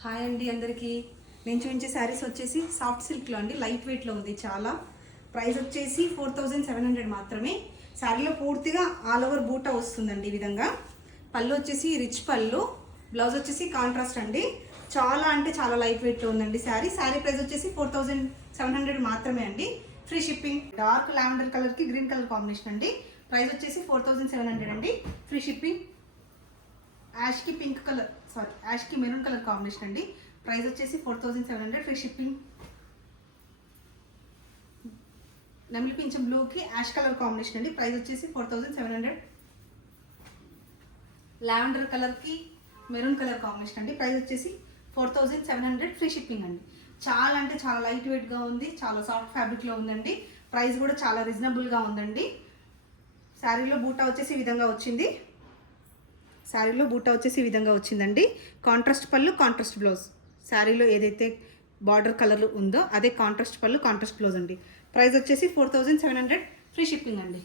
Hi అండి అందరికీ. నేను చూపించే శారీస్ వచ్చేసి సాఫ్ట్ సిల్క్లో అండి, లైట్ వెయిట్లో ఉంది చాలా. ప్రైస్ వచ్చేసి 4700 మాత్రమే. శారీలో పూర్తిగా ఆల్ ఓవర్ బూటా వస్తుందండి ఈ విధంగా. పళ్ళు వచ్చేసి రిచ్ పళ్ళు, బ్లౌజ్ వచ్చేసి కాంట్రాస్ట్ అండి. చాలా అంటే చాలా లైట్ వెయిట్లో ఉందండి శారీ. ప్రైస్ వచ్చేసి 4700 మాత్రమే అండి. Free shipping. డార్క్ లావెండర్ కలర్కి గ్రీన్ కలర్ కాంబినేషన్ అండి. ప్రైస్ వచ్చేసి 4700 అండి. Free shipping. యాష్కి పింక్ కలర్ యాష్కి మెరూన్ కలర్ కాంబినేషన్ అండి. ప్రైస్ వచ్చేసి 4700. Free shipping. నెమిలి పింఛం బ్లూకి యాష్ కలర్ కాంబినేషన్ అండి. ప్రైస్ వచ్చేసి 4700. లావెండర్ కలర్కి మెరూన్ కలర్ కాంబినేషన్ అండి. ప్రైస్ వచ్చేసి 4700. ఫ్రీ షిప్పింగ్ అండి. చాలా అంటే చాలా లైట్ వెయిట్గా ఉంది, చాలా సాఫ్ట్ ఫ్యాబ్రిక్లో ఉందండి. ప్రైస్ కూడా చాలా రీజనబుల్గా ఉందండి. శారీలో బూటా వచ్చేసి ఈ విధంగా వచ్చింది. వచ్చిందండి. కాంట్రాస్ట్ పళ్ళు, కాంట్రాస్ట్ బ్లౌజ్. శారీలో ఏదైతే బార్డర్ కలర్ ఉందో అదే కాంట్రాస్ట్ పళ్ళు, కాంట్రాస్ట్ బ్లౌజ్ అండి. ప్రైస్ వచ్చేసి 4700. ఫ్రీ షిప్పింగ్ అండి.